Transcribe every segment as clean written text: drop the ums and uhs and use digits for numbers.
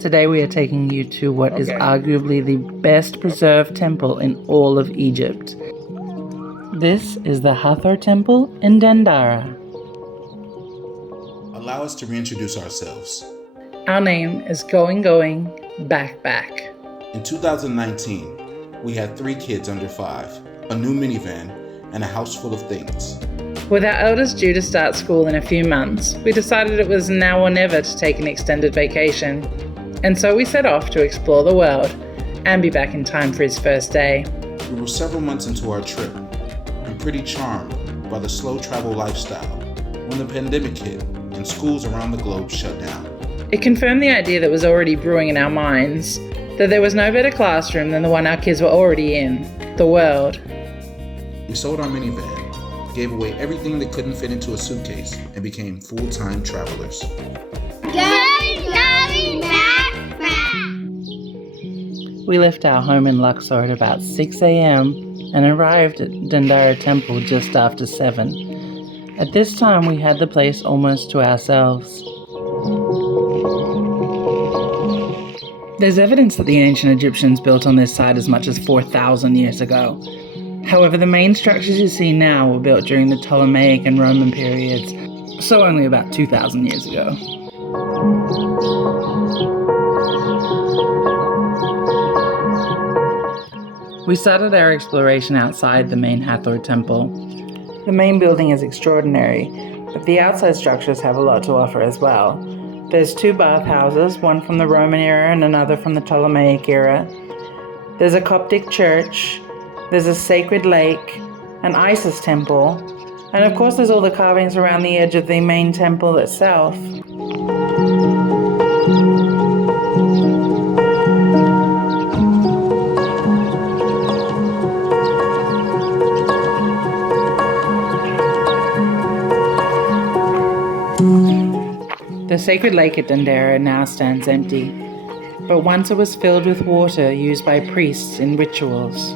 Today we are taking you to what is arguably the best preserved temple in all of Egypt. This is the Hathor temple in Dendera. Allow us to reintroduce ourselves. Our name is GoingGoing.BackBack. In 2019, we had 3 kids under 5, a new minivan, and a house full of things. With our eldest due to start school in a few months, we decided it was now or never to take an extended vacation. And so we set off to explore the world and be back in time for his first day. We were several months into our trip and pretty charmed by the slow travel lifestyle when the pandemic hit and schools around the globe shut down. It confirmed the idea that was already brewing in our minds, that there was no better classroom than the one our kids were already in, the world. We sold our minivan, gave away everything that couldn't fit into a suitcase, and became full-time travelers. We left our home in Luxor at about 6 a.m. and arrived at Dendera Temple just after 7. At this time, we had the place almost to ourselves. There's evidence that the ancient Egyptians built on this site as much as 4,000 years ago. However, the main structures you see now were built during the Ptolemaic and Roman periods, so only about 2,000 years ago. We started our exploration outside the main Hathor temple. The main building is extraordinary, but the outside structures have a lot to offer as well. There's 2 bathhouses, one from the Roman era and another from the Ptolemaic era. There's a Coptic church. There's a sacred lake, an Isis temple, and of course there's all the carvings around the edge of the main temple itself. The sacred lake at Dendera now stands empty, but once it was filled with water used by priests in rituals.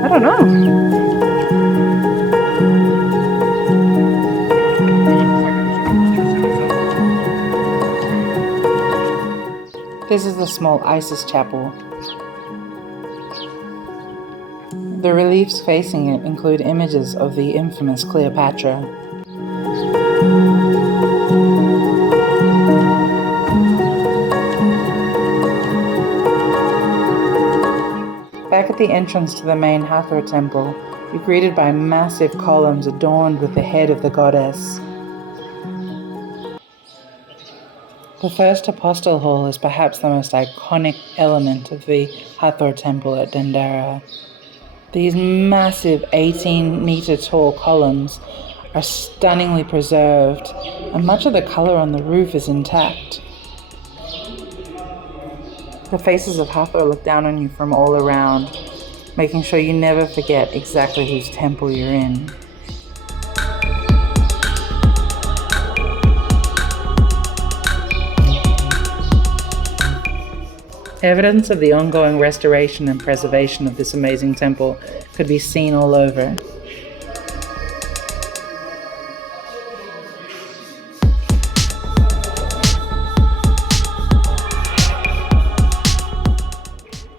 I don't know. This is the small Isis chapel. The reliefs facing it include images of the infamous Cleopatra. Back at the entrance to the main Hathor temple, you're greeted by massive columns adorned with the head of the goddess. The first apostole hall is perhaps the most iconic element of the Hathor temple at Dendera. These massive 18-meter tall columns are stunningly preserved, and much of the color on the roof is intact. The faces of Hathor look down on you from all around, making sure you never forget exactly whose temple you're in. Evidence of the ongoing restoration and preservation of this amazing temple could be seen all over.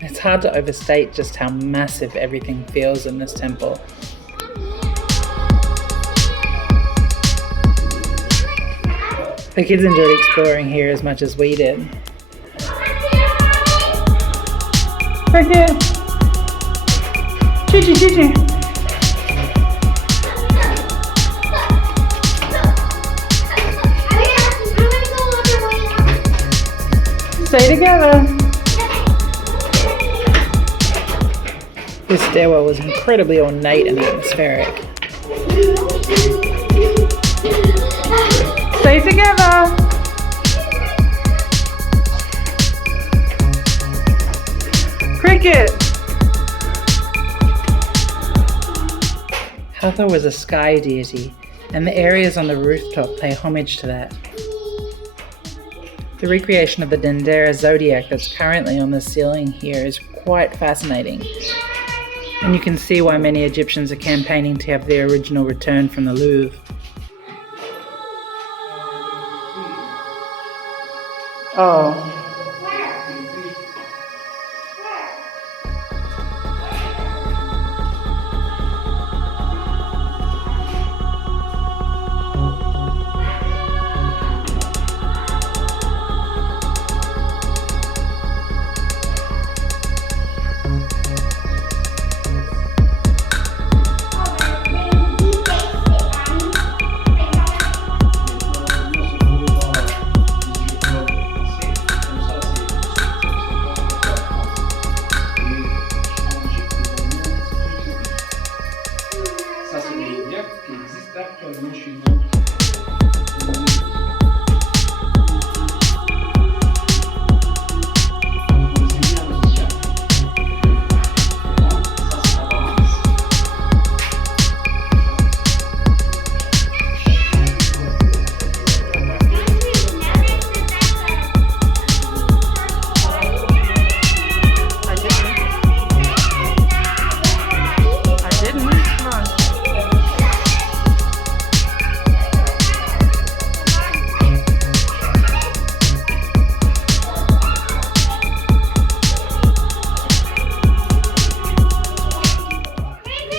It's hard to overstate just how massive everything feels in this temple. The kids enjoyed exploring here as much as we did. Cricket! Gigi, Gigi! Stay together! This stairwell was incredibly ornate and atmospheric. Stay together! Cricket! Hathor was a sky deity, and the areas on the rooftop pay homage to that. The recreation of the Dendera zodiac that's currently on the ceiling here is quite fascinating. And you can see why many Egyptians are campaigning to have their original returned from the Louvre. Oh. Ça, c'est des bières qui existent actuellement chez nous.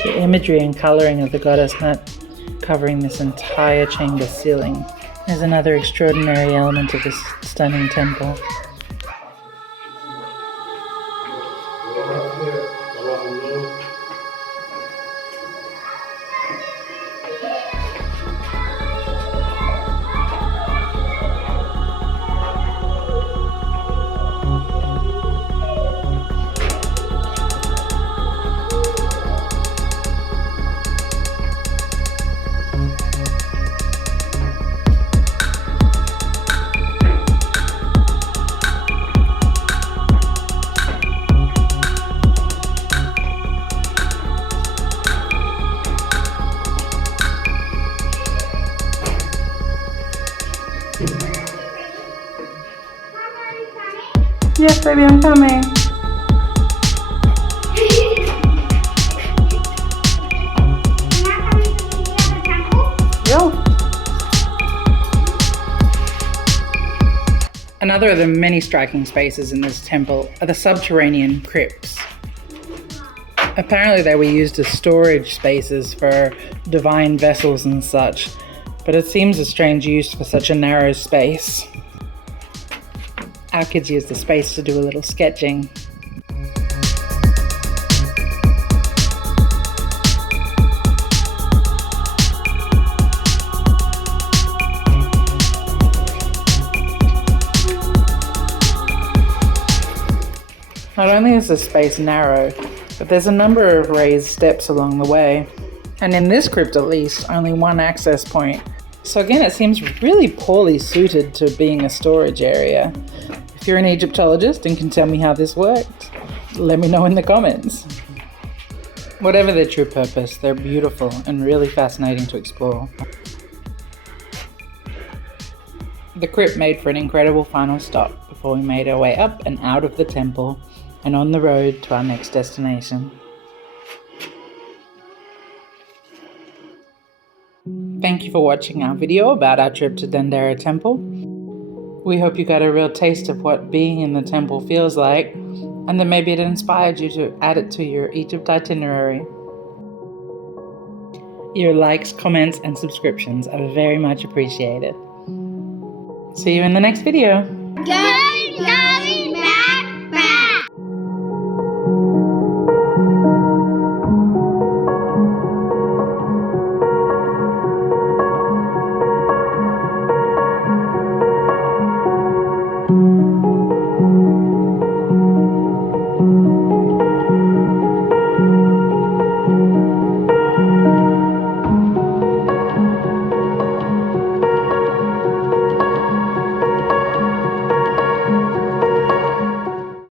The imagery and colouring of the goddess nut covering this entire chamber ceiling is another extraordinary element of this stunning temple. Yes, baby, I'm coming. Another of the many striking spaces in this temple are the subterranean crypts. Apparently they were used as storage spaces for divine vessels and such, but it seems a strange use for such a narrow space. Our kids used the space to do a little sketching. Not only is the space narrow, but there's a number of raised steps along the way. And in this crypt at least, only one access point. So again, it seems really poorly suited to being a storage area. If you're an Egyptologist and can tell me how this worked, let me know in the comments. Whatever their true purpose, they're beautiful and really fascinating to explore. The crypt made for an incredible final stop before we made our way up and out of the temple and on the road to our next destination. Thank you for watching our video about our trip to Dendera Temple. We hope you got a real taste of what being in the temple feels like, and that maybe it inspired you to add it to your Egypt itinerary. Your likes, comments, and subscriptions are very much appreciated. See you in the next video. Yeah.